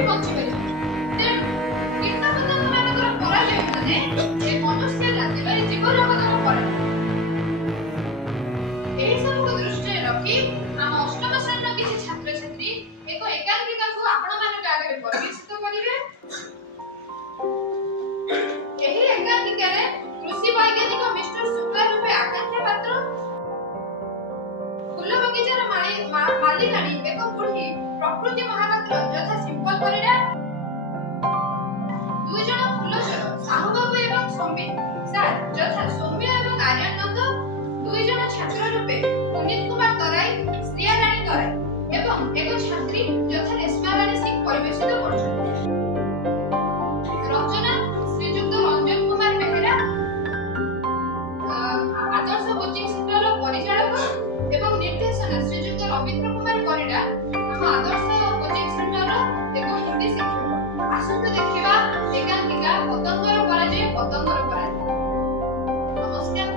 भी पहुंची गई तेणु कीटपतंग मानकर पराजय माने ए मनुष्य जाति बारे जीव जगतर पराजय एही सब को दृष्टि रखी हम अष्टम श्रेणी किसी छात्र छात्री एक एकांकिका को आपण मानक आगे परिचित करिवे एही एकांकिका रे कृषि वैज्ञानिक मिस्टर शुक्ला रूपे आकांक्षा पात्र फूल बगीचार मालिकाणी एक बुढ़ी प्रकृति महापात्र यथा सिंपल परिडा दुई जन फूलचर साहू बाबू एवं संबित सार यथा सौम्य एवं आर्यन नंद दुई जन छात्र रूपे पुनीत कुमार तराई श्रिया रानी तराई एवं एक छात्री यथा रेशमा रानी सिंह परिवेशित करछथि रचना श्रीयुक्त रंजन कुमार बेहेरा आदर्श कोचिंग सेंटर परिचालक एवं निर्देशन श्रीयुक्त रविंद्र कुमार परिडा हम आदर्श कोचिंग सेंटर एक हिंदी शिक्षक आसंत देखिबा एकांकिका पतंगर पराजय पतंगर पराजय नमस्कार